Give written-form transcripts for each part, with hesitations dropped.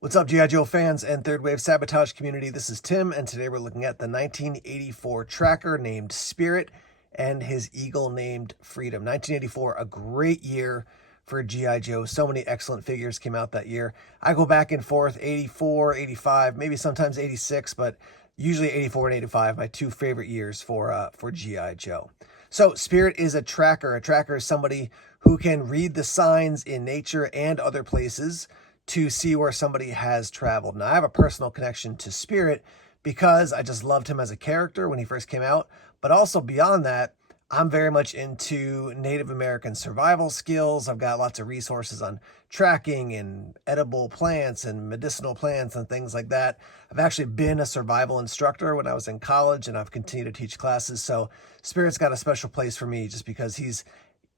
What's up, G.I. Joe fans and Third Wave Sabotage community? This is Tim, and today we're looking at the 1984 tracker named Spirit and his eagle named Freedom. 1984, a great year for G.I. Joe. So many excellent figures came out that year. I go back and forth, 84, 85, maybe sometimes 86, but usually 84 and 85, my two favorite years for G.I. Joe. So Spirit is a tracker. A tracker is somebody who can read the signs in nature and other places to see where somebody has traveled. Now, I have a personal connection to Spirit because I just loved him as a character when he first came out, but also beyond that, I'm very much into Native American survival skills. I've got lots of resources on tracking and edible plants and medicinal plants and things like that. I've actually been a survival instructor when I was in college, and I've continued to teach classes. So Spirit's got a special place for me just because he's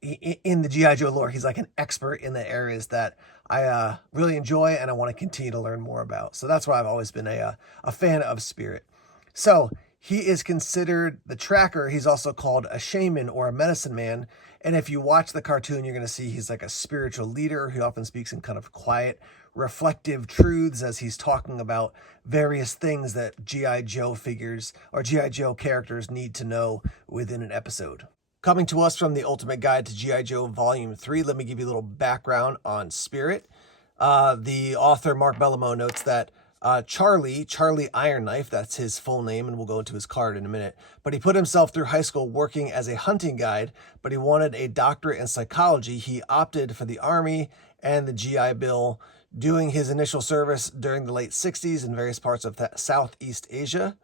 in the G.I. Joe lore. He's like an expert in the areas that I really enjoy and I want to continue to learn more about. So that's why I've always been a fan of Spirit. So he is considered the tracker. He's also called a shaman or a medicine man. And if you watch the cartoon, you're going to see he's like a spiritual leader who often speaks in kind of quiet, reflective truths as he's talking about various things that G.I. Joe figures or G.I. Joe characters need to know within an episode. Coming to us from the Ultimate Guide to G.I. Joe Volume 3, let me give you a little background on Spirit. The author, Mark Bellomo, notes that Charlie Ironknife, that's his full name, and we'll go into his card in a minute, but he put himself through high school working as a hunting guide, but he wanted a doctorate in psychology. He opted for the Army and the GI Bill, doing his initial service during the late 60s in various parts of Southeast Asia.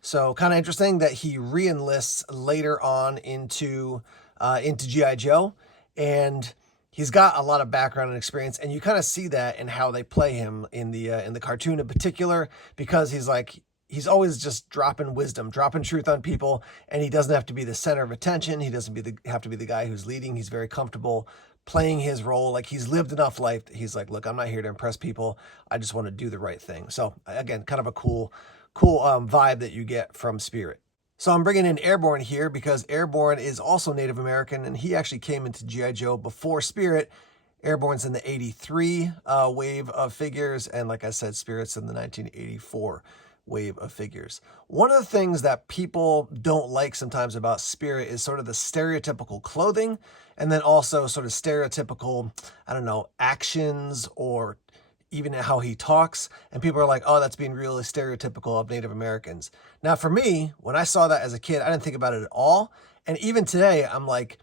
So kind of interesting that he re-enlists later on into G.I. Joe, and he's got a lot of background and experience, and you kind of see that in how they play him in the cartoon in particular, because he's always just dropping wisdom, dropping truth on people, and he doesn't have to be the center of attention. He doesn't have to be the guy who's leading. He's very comfortable playing his role. Like, he's lived enough life. He's like, look, I'm not here to impress people. I just want to do the right thing. So again, kind of a cool vibe that you get from Spirit. So I'm bringing in Airborne here because Airborne is also Native American, and he actually came into G.I. Joe before Spirit. Airborne's in the 83 wave of figures, and like I said, Spirit's in the 1984 wave of figures. One of the things that people don't like sometimes about Spirit is sort of the stereotypical clothing, and then also sort of stereotypical, I don't know, actions or even how he talks, and people are like, oh, that's being really stereotypical of Native Americans. Now, for me, when I saw that as a kid, I didn't think about it at all. And even today, I'm like,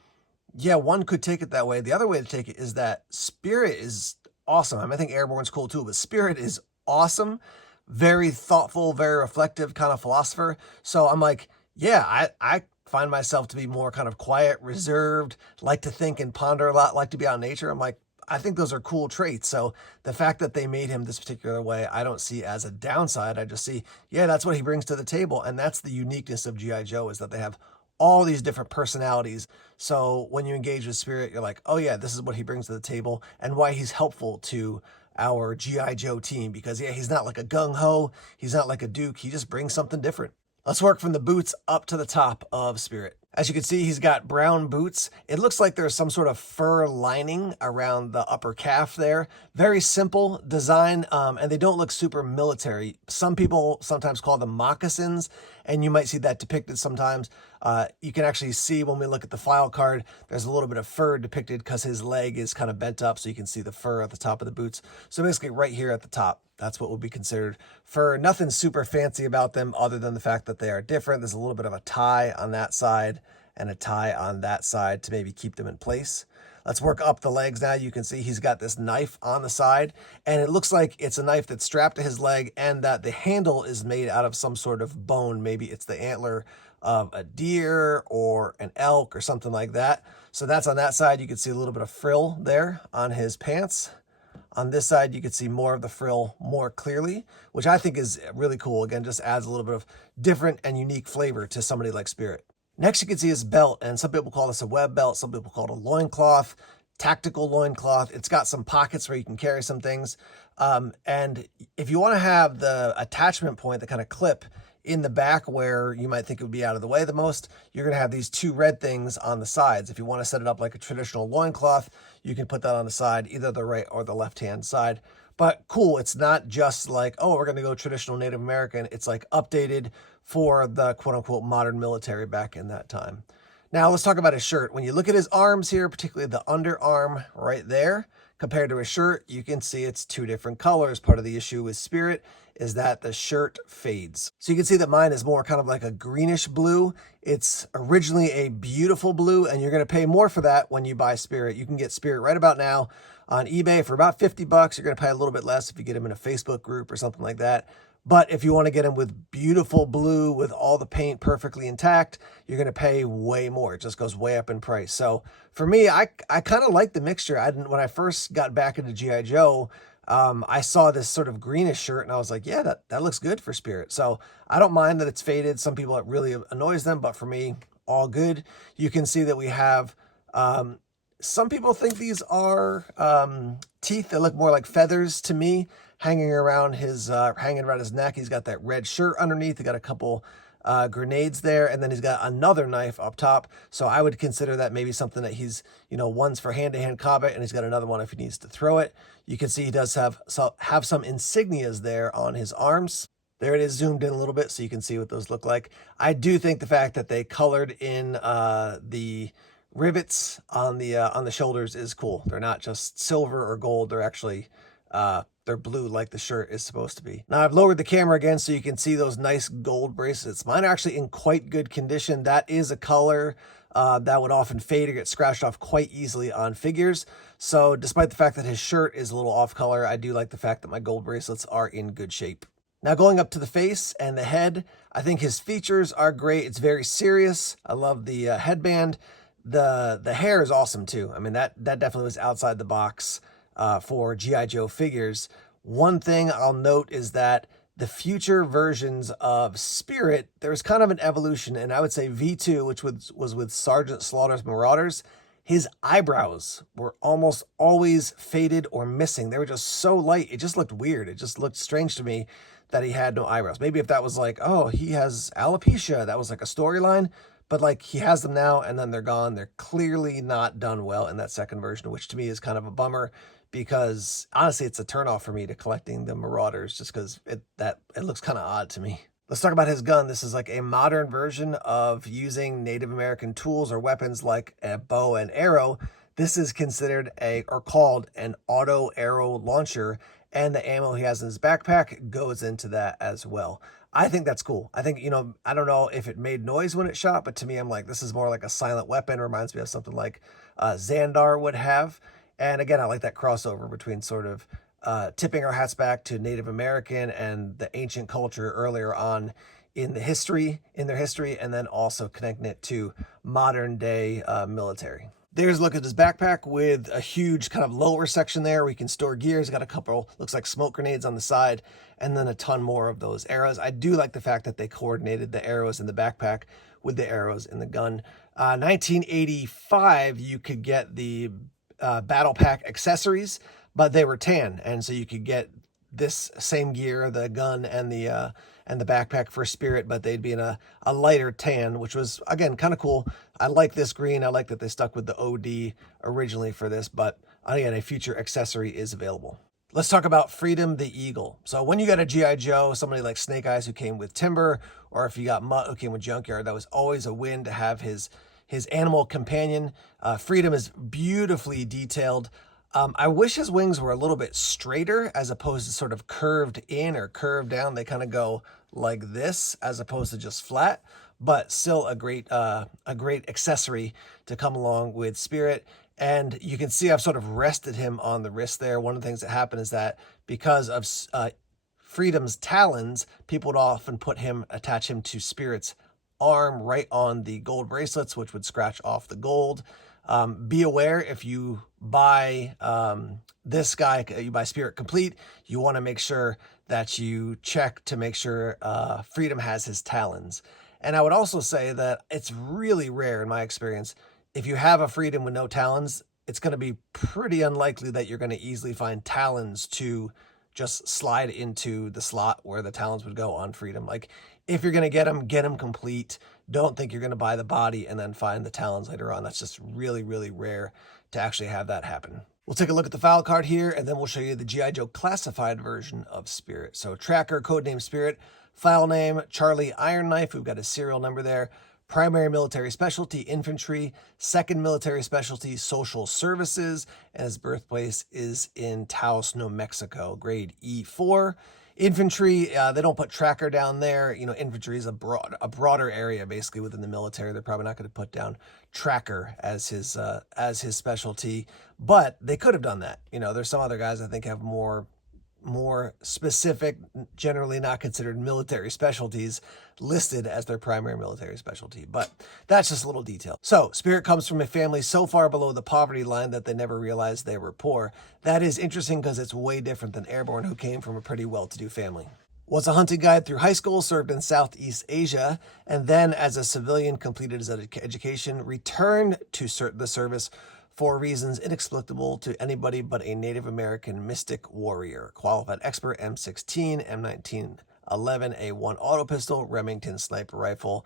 yeah, one could take it that way. The other way to take it is that Spirit is awesome. I mean, I think Airborne's cool too, but Spirit is awesome, very thoughtful, very reflective kind of philosopher. So I'm like, yeah, I find myself to be more kind of quiet, reserved, like to think and ponder a lot, like to be out in nature. I'm like, I think those are cool traits. So the fact that they made him this particular way, I don't see as a downside. I just see, yeah, that's what he brings to the table. And that's the uniqueness of G.I. Joe, is that they have all these different personalities. So when you engage with Spirit, you're like, oh yeah, this is what he brings to the table and why he's helpful to our G.I. Joe team. Because yeah, he's not like a gung-ho. He's not like a Duke. He just brings something different. Let's work from the boots up to the top of Spirit. As you can see, he's got brown boots. It looks like there's some sort of fur lining around the upper calf there. Very simple design, and they don't look super military. Some people sometimes call them moccasins, and you might see that depicted sometimes. You can actually see when we look at the file card, there's a little bit of fur depicted because his leg is kind of bent up, so you can see the fur at the top of the boots. So basically right here at the top, that's what would be considered fur. Nothing super fancy about them other than the fact that they are different. There's a little bit of a tie on that side and a tie on that side to maybe keep them in place. Let's work up the legs now. You can see he's got this knife on the side, and it looks like it's a knife that's strapped to his leg and that the handle is made out of some sort of bone. Maybe it's the antler of a deer or an elk or something like that. So that's on that side. You can see a little bit of frill there on his pants. On this side, you can see more of the frill more clearly, which I think is really cool. Again, just adds a little bit of different and unique flavor to somebody like Spirit. Next, you can see his belt, and some people call this a web belt. Some people call it a loincloth, tactical loincloth. It's got some pockets where you can carry some things. And if you want to have the attachment point, the kind of clip in the back where you might think it would be out of the way the most, you're going to have these two red things on the sides. If you want to set it up like a traditional loincloth, you can put that on the side, either the right or the left-hand side. But cool, it's not just like, oh, we're going to go traditional Native American. It's like updated for the quote unquote modern military back in that time. Now let's talk about his shirt. When you look at his arms here, particularly the underarm right there, compared to his shirt, you can see it's two different colors. Part of the issue with Spirit is that the shirt fades. So you can see that mine is more kind of like a greenish blue. It's originally a beautiful blue, and you're going to pay more for that when you buy Spirit. You can get Spirit right about now on eBay for about 50 bucks. You're going to pay a little bit less if you get them in a Facebook group or something like that. But if you want to get them with beautiful blue with all the paint perfectly intact, you're going to pay way more. It just goes way up in price. So for me, I kind of like the mixture. When I first got back into G.I. Joe, I saw this sort of greenish shirt and I was like, yeah, that looks good for Spirit. So I don't mind that it's faded. Some people, it really annoys them, but for me, all good. You can see that we have, some people think these are teeth that look more like feathers to me, hanging around his neck. He's got that red shirt underneath. He got a couple grenades there, and then he's got another knife up top. So I would consider that maybe something that he's, one's for hand-to-hand combat, and he's got another one if he needs to throw it. You can see he does have some insignias there on his arms. There it is, zoomed in a little bit so you can see what those look like. I do think the fact that they colored in the rivets on the shoulders is cool. They're not just silver or gold. They're actually they're blue like the shirt is supposed to be. Now I've lowered the camera again so you can see those nice gold bracelets. Mine are actually in quite good condition. That is a color that would often fade or get scratched off quite easily on figures. So despite the fact that his shirt is a little off color, I do like the fact that my gold bracelets are in good shape. Now going up to the face and the head, I think his features are great. It's very serious. I love the headband. The hair is awesome too. I mean, that definitely was outside the box for G.I. Joe figures. One thing I'll note is that the future versions of Spirit, there's kind of an evolution, and I would say V2, which was with Sergeant Slaughter's Marauders, his eyebrows were almost always faded or missing. They were just so light, it just looked weird. It just looked strange to me that he had no eyebrows. Maybe if that was like, oh, he has alopecia, that was like a storyline, but like he has them now and then they're gone. They're clearly not done well in that second version, which to me is kind of a bummer, because honestly, it's a turnoff for me to collecting the Marauders just because it looks kind of odd to me. Let's talk about his gun. This is like a modern version of using Native American tools or weapons like a bow and arrow. This is considered or called an auto arrow launcher, and the ammo he has in his backpack goes into that as well. I think that's cool. I think, I don't know if it made noise when it shot, but to me, I'm like, this is more like a silent weapon. Reminds me of something like Xandar would have. And again, I like that crossover between sort of tipping our hats back to Native American and the ancient culture earlier on in their history, and then also connecting it to modern day military. There's a look at his backpack with a huge kind of lower section there where you can store gear. He's got a couple, looks like smoke grenades on the side, and then a ton more of those arrows. I do like the fact that they coordinated the arrows in the backpack with the arrows in the gun. 1985, you could get the battle pack accessories, but they were tan, and so you could get this same gear, the gun and the backpack for Spirit, but they'd be in a lighter tan, which was, again, kind of cool. I like this green. I like that they stuck with the OD originally for this, but again, a future accessory is available. Let's talk about Freedom the Eagle. So when you got a G.I. Joe, somebody like Snake Eyes who came with Timber, or if you got Mutt who came with Junkyard, that was always a win to have his animal companion. Freedom is beautifully detailed. I wish his wings were a little bit straighter as opposed to sort of curved in or curved down. They kind of go like this as opposed to just flat, but still a great accessory to come along with Spirit. And you can see I've sort of rested him on the wrist there. One of the things that happened is that because of Freedom's talons, people would often attach him to Spirit's arm right on the gold bracelets, which would scratch off the gold. Be aware if you buy this guy, you buy Spirit Complete, you want to make sure that you check to make sure Freedom has his talons. And I would also say that it's really rare in my experience. If you have a Freedom with no talons, it's going to be pretty unlikely that you're going to easily find talons to just slide into the slot where the talons would go on Freedom. Like, if you're going to get them complete. Don't think you're going to buy the body and then find the talons later on. That's just really, really rare to actually have that happen. We'll take a look at the file card here, and then we'll show you the G.I. Joe classified version of Spirit. So tracker, codename Spirit, file name, Charlie Iron Knife. We've got a serial number there. Primary military specialty, infantry. Second military specialty, social services. And his birthplace is in Taos, New Mexico, grade E4. Infantry, they don't put tracker down there. You know, infantry is a broader area basically within the military. They're probably not going to put down tracker as his specialty, but they could have done that. You know, there's some other guys I think have more specific, generally not considered military specialties listed as their primary military specialty, but that's just a little detail. So Spirit comes from a family so far below the poverty line that they never realized they were poor. That is interesting because it's way different than Airborne, who came from a pretty well-to-do family. Was a hunting guide through high school, served in Southeast Asia, and then as a civilian completed his education, returned to the service for reasons inexplicable to anybody but a Native American mystic warrior. Qualified expert, M16, M1911, A1 auto pistol, Remington sniper rifle.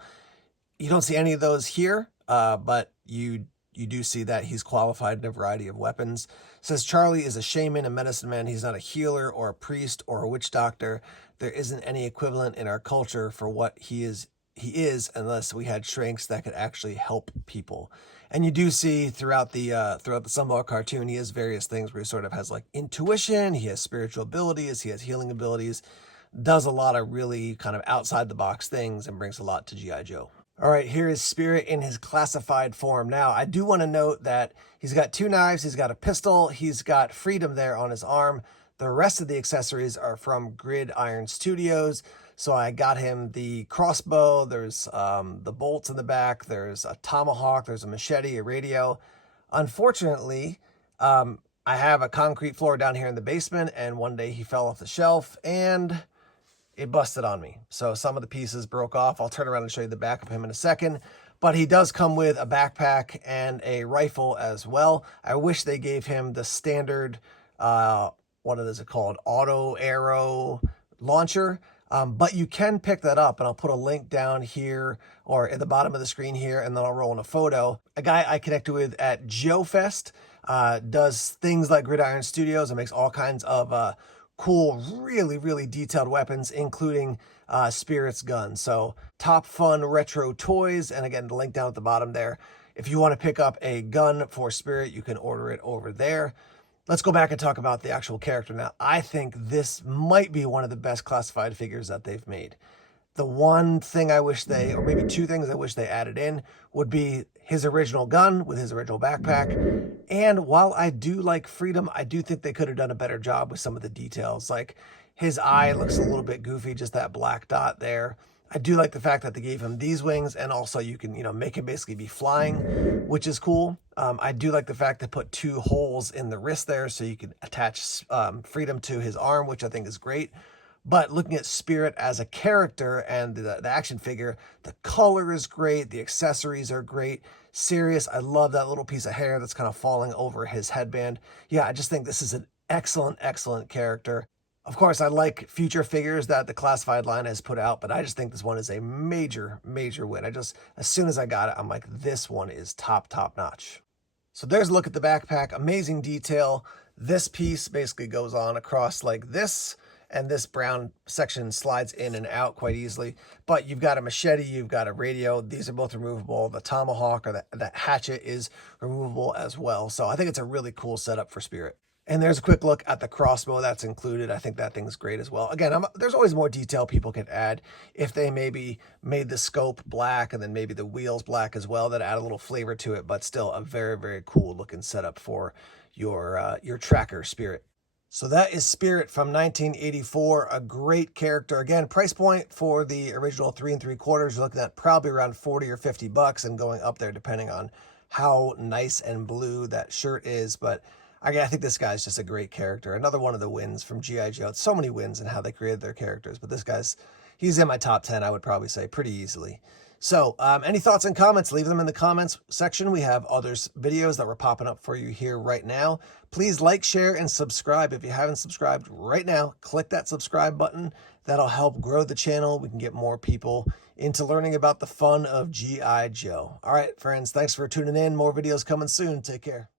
You don't see any of those here, but you do see that he's qualified in a variety of weapons. Says Charlie is a shaman, a medicine man. He's not a healer or a priest or a witch doctor. There isn't any equivalent in our culture for what he is unless we had shrinks that could actually help people. And you do see throughout the Sunball cartoon, he has various things where he sort of has like intuition, he has spiritual abilities, he has healing abilities, does a lot of really kind of outside the box things and brings a lot to G.I. Joe. All right, here is Spirit in his classified form. Now, I do want to note that he's got 2 knives, he's got a pistol, he's got Freedom there on his arm. The rest of the accessories are from Gridiron Studios. So I got him the crossbow, there's the bolts in the back, there's a tomahawk, there's a machete, a radio. Unfortunately, I have a concrete floor down here in the basement, and one day he fell off the shelf and it busted on me. So some of the pieces broke off. I'll turn around and show you the back of him in a second. But he does come with a backpack and a rifle as well. I wish they gave him the standard, what is it called? Auto arrow launcher. But you can pick that up, and I'll put a link down here or at the bottom of the screen here, and then I'll roll in a photo. A guy I connected with at JoeFest does things like Gridiron Studios and makes all kinds of cool, really, really detailed weapons, including Spirit's gun. So top fun retro toys, and again, the link down at the bottom there. If you want to pick up a gun for Spirit, you can order it over there. Let's go back and talk about the actual character now. I think this might be one of the best classified figures that they've made. The one thing I wish or maybe 2 things I wish they added in would be his original gun with his original backpack. And while I do like Freedom, I do think they could have done a better job with some of the details. Like his eye looks a little bit goofy, just that black dot there. I do like the fact that they gave him these wings, and also you can, make him basically be flying, which is cool. I do like the fact they put 2 holes in the wrist there so you can attach Freedom to his arm, which I think is great. But looking at Spirit as a character and the action figure, the color is great, the accessories are great. Serious, I love that little piece of hair that's kind of falling over his headband. Yeah, I just think this is an excellent, excellent character. Of course, I like future figures that the classified line has put out, but I just think this one is a major, major win. As soon as I got it, I'm like, this one is top notch. So there's a look at the backpack, amazing detail. This piece basically goes on across like this, and this brown section slides in and out quite easily. But you've got a machete, you've got a radio. These are both removable. The tomahawk or that hatchet is removable as well. So I think it's a really cool setup for Spirit. And there's a quick look at the crossbow that's included. I think that thing's great as well. Again, there's always more detail people can add. If they maybe made the scope black and then maybe the wheels black as well, that add a little flavor to it, but still a very, very cool looking setup for your tracker Spirit. So that is Spirit from 1984, a great character. Again, price point for the original 3 3/4, you're looking at probably around 40 or 50 bucks and going up there depending on how nice and blue that shirt is. But I think this guy's just a great character. Another one of the wins from G.I. Joe. So many wins in how they created their characters. But he's in my top 10, I would probably say, pretty easily. So any thoughts and comments, leave them in the comments section. We have other videos that we're popping up for you here right now. Please like, share, and subscribe. If you haven't subscribed right now, click that subscribe button. That'll help grow the channel. We can get more people into learning about the fun of G.I. Joe. All right, friends, thanks for tuning in. More videos coming soon. Take care.